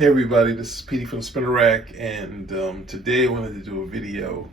Hey everybody, this is Petey from Spinner Rack, and today I wanted to do a video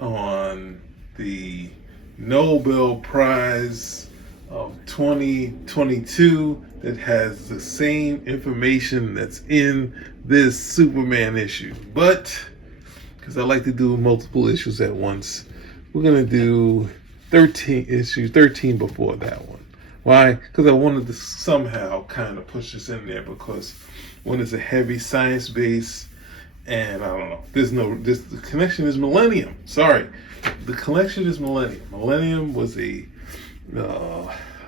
on the Nobel Prize of 2022 that has the same information that's in this Superman issue. But, because I like to do multiple issues at once, we're going to do 13 before that one. Why? Because I wanted to somehow kind of push this in there, because one is a heavy science base, and I don't know. The connection is Millennium. Sorry, the connection is Millennium. Millennium was a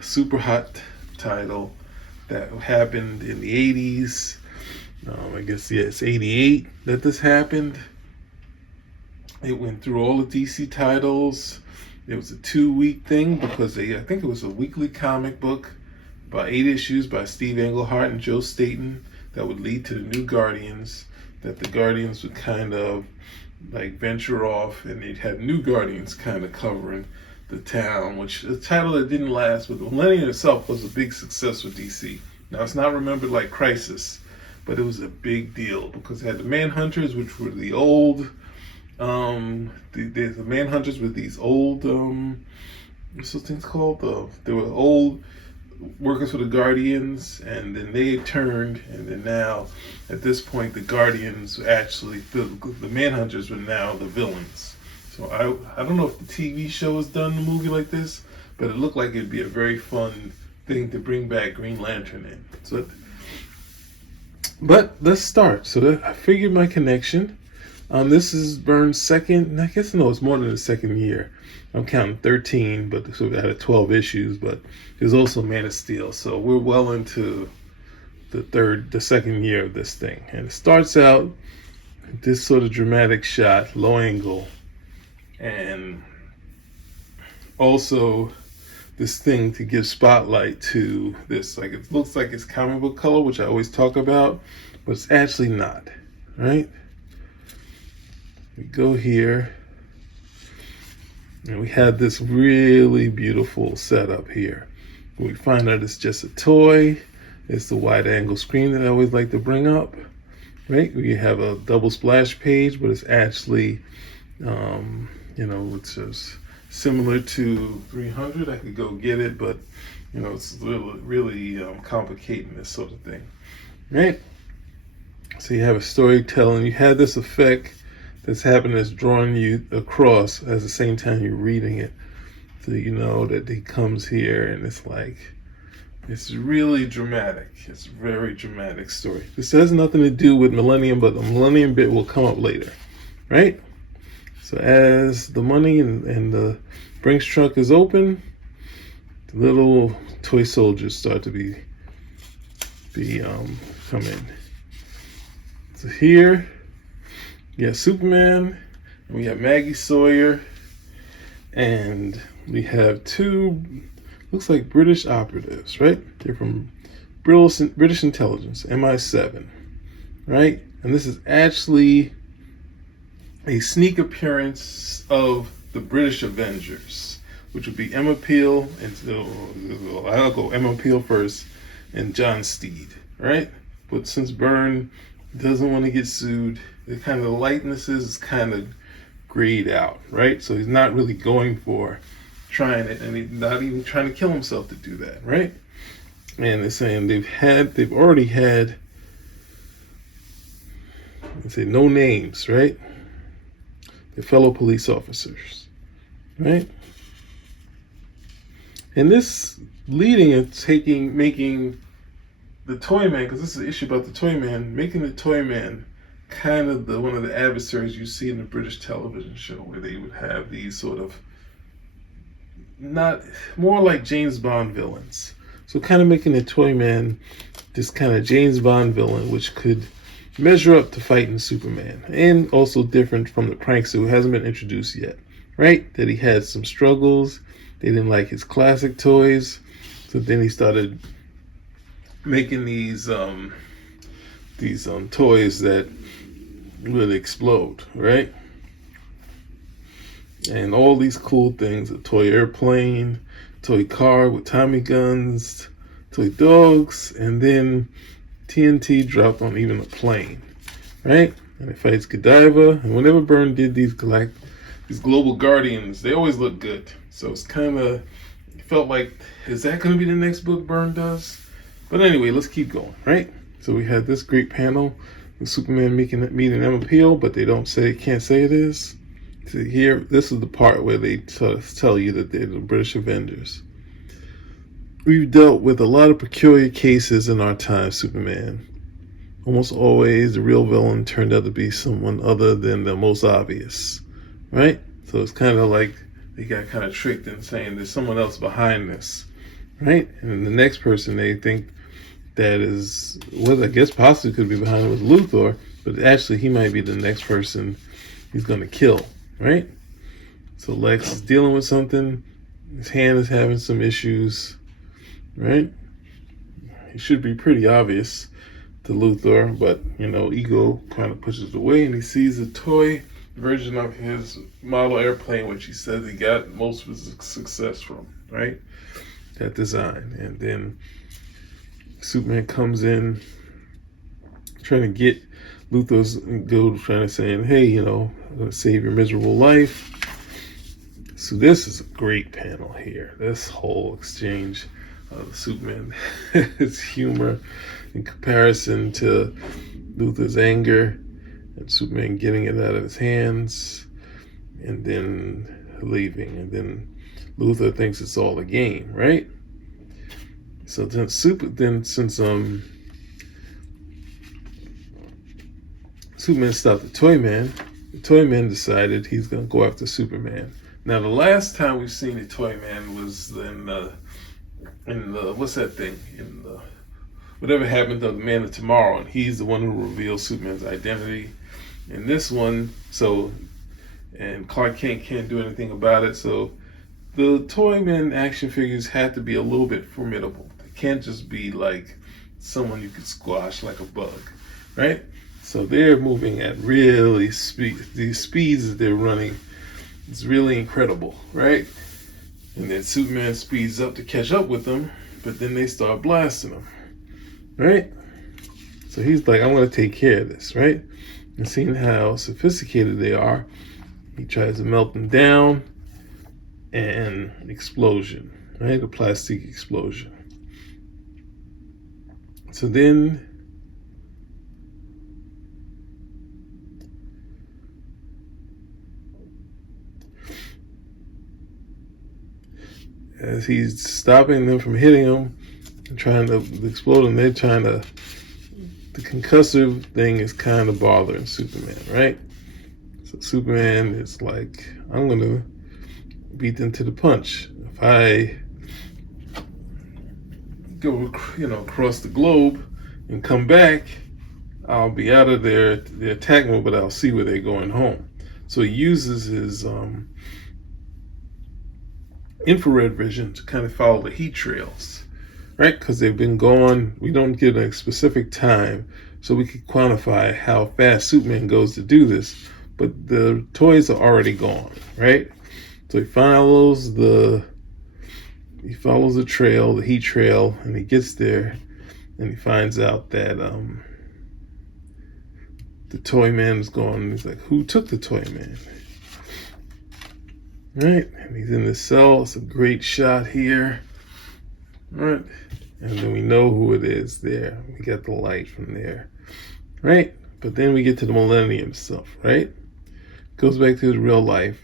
super hot title that happened in the 80s. I guess it's 88 that this happened. It went through all the DC titles. It was a 2-week thing because I think it was a weekly comic book, about 8 issues by Steve Englehart and Joe Staton, that would lead to the New Guardians, that the Guardians would kind of like venture off, and they'd have New Guardians kind of covering the town, which is a title that didn't last, but the Millennium itself was a big success with DC. Now, it's not remembered like Crisis, but it was a big deal because it had the Manhunters, which were the old the Manhunters with these old what's those things called? They were old workers for the Guardians, and then they turned, and then now at this point the Guardians actually the Manhunters were now the villains. So I don't know if the TV show has done a movie like this, but it looked like it'd be a very fun thing to bring back Green Lantern in. But let's start. So I figured my connection. This is Byrne's second, I guess no, it's more than the second year. I'm counting 13, but so we had 12 issues, but there's also Man of Steel. So we're well into the second year of this thing. And it starts out this sort of dramatic shot, low angle, and also this thing to give spotlight to this. Like, it looks like it's comic book color, which I always talk about, but it's actually not, right? We go here, and we have this really beautiful setup here. We find out it's just a toy. It's the wide angle screen that I always like to bring up, right? We have a double splash page, but it's actually, it's just similar to 300. I could go get it, but, it's really complicating this sort of thing, right? So you have a storytelling. You have this effect that's happening, that's drawing you across at the same time you're reading it. So you know that he comes here, and it's really dramatic. It's a very dramatic story. This has nothing to do with Millennium, but the Millennium bit will come up later, right? So as the money and the Brinks truck is open, the little toy soldiers start to come in. So here, we have Superman, and we have Maggie Sawyer, and we have 2, looks like British operatives, right? They're from British Intelligence, MI7, right? And this is actually a sneak appearance of the British Avengers, which would be Emma Peel, and I'll go Emma Peel first, and John Steed, right? But since Byrne doesn't want to get sued, the kind of lightnesses is kind of grayed out, right? So he's not really going for trying it, and he's not even trying to kill himself to do that, right? And they're saying they've already had, let's say, no names, right? They're fellow police officers, right? And this leading and making the Toyman, because this is an issue about the Toyman, making the Toyman kind of one of the adversaries you see in the British television show, where they would have these sort of more like James Bond villains. So kind of making the Toyman this kind of James Bond villain, which could measure up to fighting Superman, and also different from the prankster who hasn't been introduced yet, right? That he had some struggles. They didn't like his classic toys, so then he started making these toys that would explode, right? And all these cool things: a toy airplane, toy car with Tommy guns, toy dogs, and then TNT dropped on even a plane, right? And it fights Godiva. And whenever Byrne did these global guardians, they always look good. So it's kind of felt like, is that going to be the next book Byrne does? But anyway, let's keep going, right? So we had this great panel with Superman meeting Emma Peel, but they can't say it is. So here, this is the part where they tell you that they're the British Avengers. We've dealt with a lot of peculiar cases in our time, Superman. Almost always, the real villain turned out to be someone other than the most obvious, right? So it's kind of like they got kind of tricked in saying there's someone else behind this, right? And the next person they think that is, what I guess possibly could be behind it was Luthor, but actually he might be the next person he's going to kill, right? So Lex is dealing with something. His hand is having some issues, right? It should be pretty obvious to Luthor, but ego kind of pushes it away, and he sees a toy version of his model airplane, which he says he got most of his success from, right? That design. And then Superman comes in trying to get Luthor's go, trying to say, hey, I'm gonna save your miserable life. So this is a great panel here. This whole exchange of Superman, his humor in comparison to Luthor's anger, and Superman getting it out of his hands and then leaving. And then Luthor thinks it's all a game, right? So then since Superman stopped the Toyman decided he's gonna go after Superman. Now the last time we've seen the Toyman was in the what's that thing? In the whatever happened to the Man of Tomorrow, and he's the one who reveals Superman's identity. In this one, and Clark Kent can't do anything about it, so the Toyman action figures had to be a little bit formidable. They can't just be like someone you could squash like a bug, right? So they're moving at really speed. These speeds that they're running is really incredible, right? And then Superman speeds up to catch up with them, but then they start blasting him, right? So he's like, I'm going to take care of this, right? And seeing how sophisticated they are, he tries to melt them down, and explosion, right? A plastic explosion. So then as he's stopping them from hitting him and trying to explode them, they're trying to, the concussive thing is kind of bothering Superman, right? So Superman is like, I'm going to beat them to the punch. If I go, across the globe and come back, I'll be out of their attack mode, but I'll see where they're going home. So he uses his infrared vision to kind of follow the heat trails, right? Because they've been gone. We don't get a specific time, so we can quantify how fast Superman goes to do this. But the toys are already gone, right? So he follows the trail, the heat trail, and he gets there, and he finds out that the Toyman is gone. He's like, who took the Toyman? Right? And he's in the cell. It's a great shot here. Right? And then we know who it is there. We got the light from there. Right? But then we get to the Millennium stuff, right? Goes back to his real life.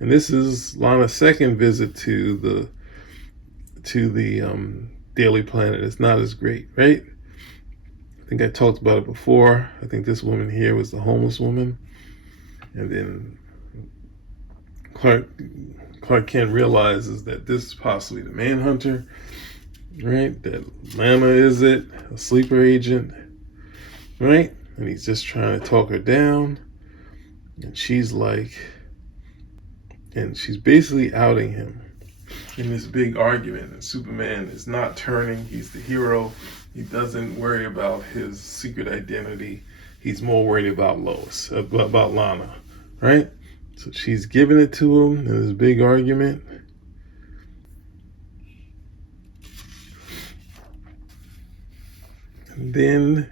And this is Lana's second visit to the Daily Planet. It's not as great, right? I think I talked about it before. I think this woman here was the homeless woman. And then Clark Kent realizes that this is possibly the Manhunter, right? That Lana is it, a sleeper agent, right? And he's just trying to talk her down. And she's basically outing him in this big argument. And Superman is not turning. He's the hero. He doesn't worry about his secret identity. He's more worried about Lois, about Lana, right? So she's giving it to him in this big argument. And then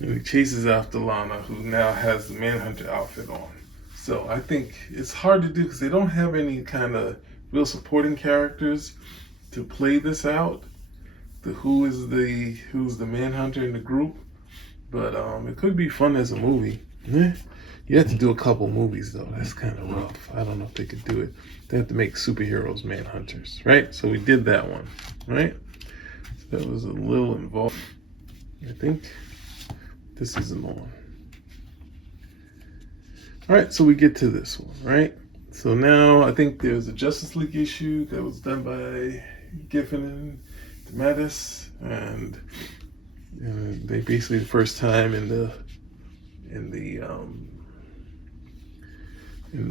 and he chases after Lana, who now has the Manhunter outfit on. So I think it's hard to do because they don't have any kind of real supporting characters to play this out. Who's the Manhunter in the group. But it could be fun as a movie. You have to do a couple movies though. That's kind of rough. I don't know if they could do it. They have to make superheroes Manhunters, right? So we did that one, right? So that was a little involved. I think this isn't on. All right, so we get to this one, right? So now I think there's a Justice League issue that was done by Giffen and DeMatteis, and they basically the first time in the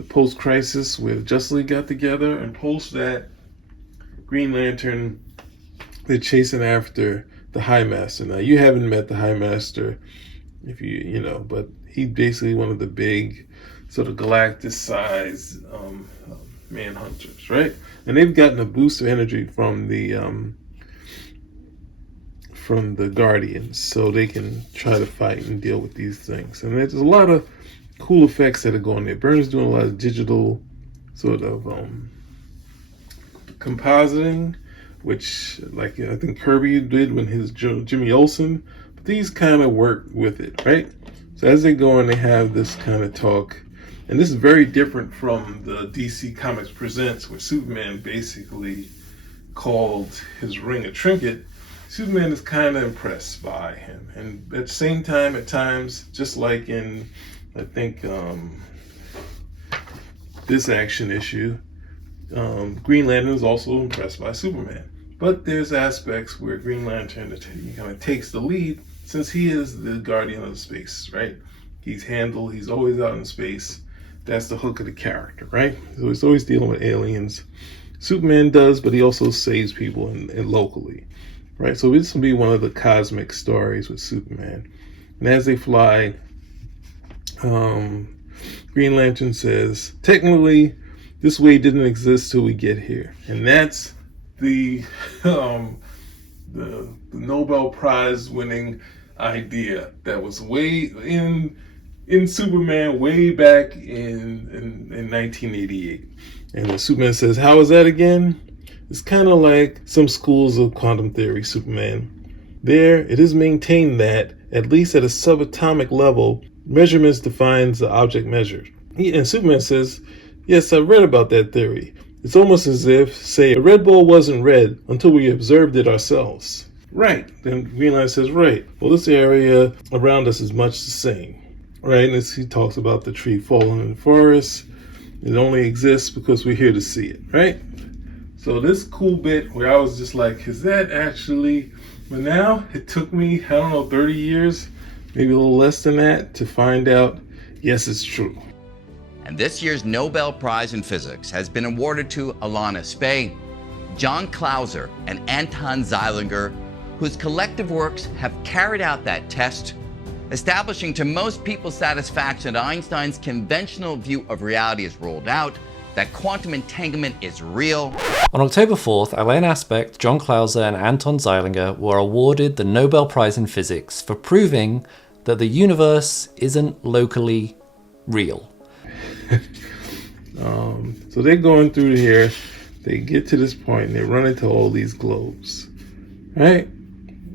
post-crisis where the Justice League got together, and post that, Green Lantern, they're chasing after the High Master. Now you haven't met the High Master, if you know, but he's basically one of the big sort of galactic-sized Manhunters, right? And they've gotten a boost of energy from the Guardians, so they can try to fight and deal with these things. And there's a lot of cool effects that are going there. Byrne's doing a lot of digital sort of compositing, which like I think Kirby did when his Jimmy Olsen. But these kind of work with it, right? So as they go on, they have this kind of talk. And this is very different from the DC Comics Presents, where Superman basically called his ring a trinket. Superman is kind of impressed by him. And at the same time, at times, just like in, I think, this action issue, Green Lantern is also impressed by Superman. But there's aspects where Green Lantern kind of takes the lead, since he is the guardian of space, right? He's always out in space. That's the hook of the character, right? So he's always dealing with aliens. Superman does, but he also saves people and locally, right? So this will be one of the cosmic stories with Superman. And as they fly, Green Lantern says, technically, this way didn't exist till we get here. And that's the Nobel Prize winning idea that was way in Superman way back in 1988. And the Superman says, how is that again? It's kind of like some schools of quantum theory, Superman. There, it is maintained that, at least at a subatomic level, measurements defines the object measured. And Superman says, yes, I've read about that theory. It's almost as if, say, a red ball wasn't red until we observed it ourselves. Right. Then Green Lantern says, right. Well, this area around us is much the same. Right? And he talks about the tree falling in the forest. It only exists because we're here to see it. Right? So this cool bit where I was just like, is that actually... But now it took me, 30 years, maybe a little less than that, to find out, yes, it's true. And this year's Nobel Prize in Physics has been awarded to Alana Spey, John Clauser, and Anton Zeilinger, whose collective works have carried out that test, establishing to most people's satisfaction that Einstein's conventional view of reality is ruled out, that quantum entanglement is real. On October 4th, Alain Aspect, John Clauser, and Anton Zeilinger were awarded the Nobel Prize in Physics for proving that the universe isn't locally real. So they're going through here, they get to this point, and they run into all these globes, right?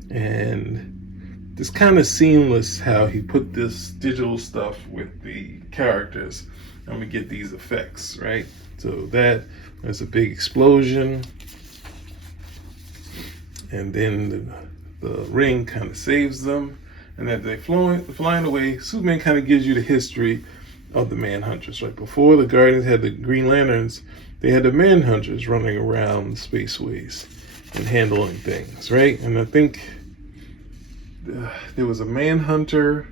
And it's kind of seamless how he put this digital stuff with the characters, and we get these effects, right? So there's a big explosion, and then the ring kind of saves them, and as they're flying away, Superman kind of gives you the history of the Manhunters, right? Before the Guardians had the Green Lanterns, they had the Manhunters running around the spaceways and handling things, right? And I think there was a Manhunter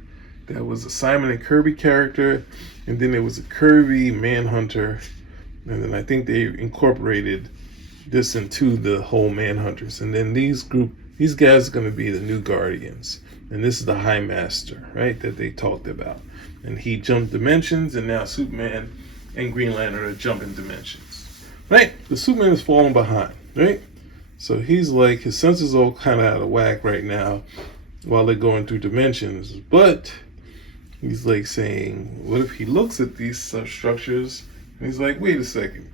that was a Simon and Kirby character, and then there was a Kirby Manhunter, and then I think they incorporated this into the whole Manhunters. And then these guys are going to be the new Guardians, and this is the High Master, right, that they talked about. And he jumped dimensions, and now Superman and Green Lantern are jumping dimensions, right? The Superman is falling behind, right? So he's like, his senses all kind of out of whack right now while they're going through dimensions. But he's like saying, what if he looks at these structures and he's like, wait a second.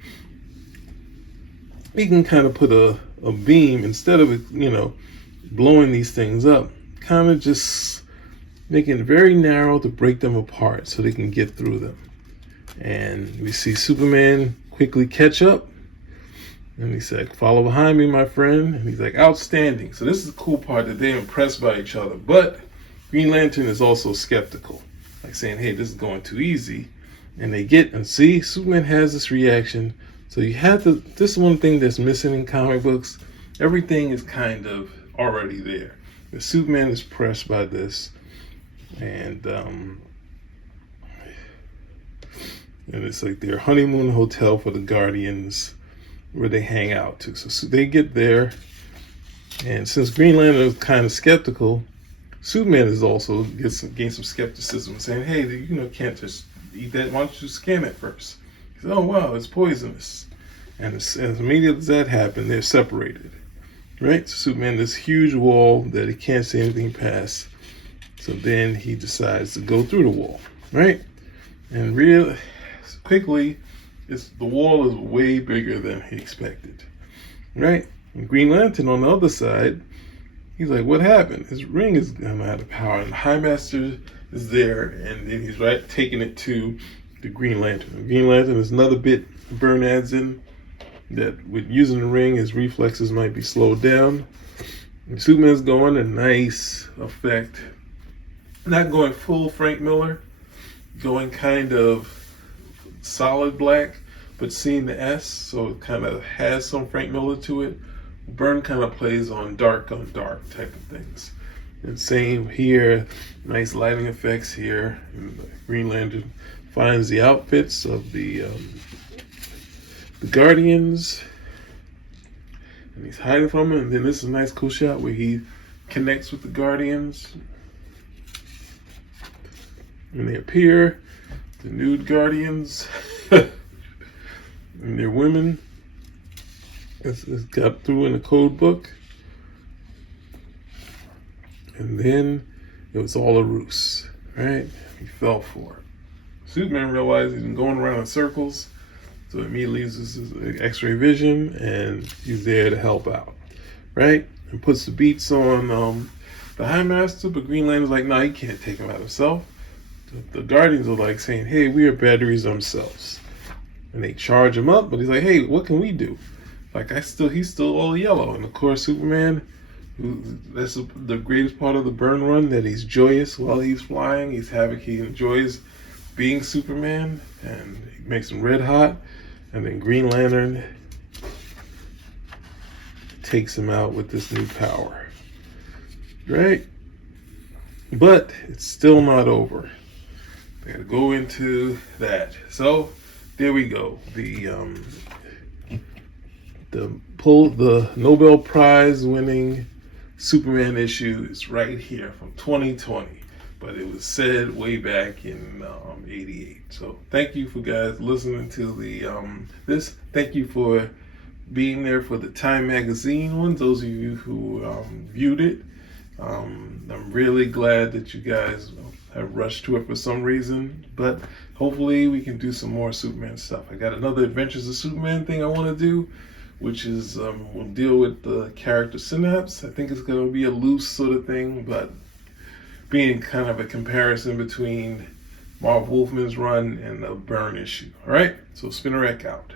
He can kind of put a beam, instead of, blowing these things up, kind of just making it very narrow to break them apart so they can get through them. And we see Superman quickly catch up. And he said, follow behind me, my friend. And he's like, outstanding. So this is the cool part, that they're impressed by each other. But Green Lantern is also skeptical, like saying, hey, this is going too easy. And they get, and see, Superman has this reaction. So you have to, this is one thing that's missing in comic books. Everything is kind of already there. The Superman is pressed by this. And it's like their honeymoon hotel for the Guardians, where they hang out to. So they get there, and since Green Lantern is kind of skeptical, Superman is also gain some skepticism, saying, hey, can't just eat that. Why don't you scan it first? He says, oh wow, it's poisonous. And as immediately as that happened, they're separated, right? So Superman, this huge wall that he can't see anything past. So then he decides to go through the wall, right? And real quickly, the wall is way bigger than he expected, right? And Green Lantern on the other side, he's like, what happened? His ring is going out of power, and the High Master is there, and then he's taking it to the Green Lantern. And Green Lantern is another bit Byrne adds in, that with using the ring, his reflexes might be slowed down. And Superman's going a nice effect, not going full Frank Miller, going kind of solid black, but seeing the S, so it kind of has some Frank Miller to it. Byrne kind of plays on dark type of things. And same here, nice lighting effects here. And Green Lantern finds the outfits of the Guardians, and he's hiding from them. And then this is a nice cool shot where he connects with the Guardians, and they appear. The nude Guardians and their women. It's got through in the code book. And then it was all a ruse, right? He fell for it. Superman realized he's been going around in circles, so immediately uses his X-ray vision, and he's there to help out, right? And puts the beats on the High Master, but Green Lantern's like, no, he can't take him out himself. The Guardians are like saying, hey, we are batteries ourselves. And they charge him up, but he's like, hey, what can we do? Like, he's still all yellow. And of course, Superman, that's the greatest part of the Byrne run, that he's joyous while he's flying. He enjoys being Superman, and he makes him red hot. And then Green Lantern takes him out with this new power, right? But it's still not over. I gotta go into that. So there we go. The Nobel Prize winning Superman issue is right here from 2020, but it was said way back in '88. So thank you for guys listening to this. Thank you for being there for the Time Magazine ones. Those of you who viewed it, I'm really glad that you guys have rushed to it for some reason, but hopefully we can do some more Superman stuff. I got another Adventures of Superman thing I want to do, which is we'll deal with the character Synapse. I think it's going to be a loose sort of thing, but being kind of a comparison between Marv Wolfman's run and the Byrne issue. All right, so Spinner Wreck out.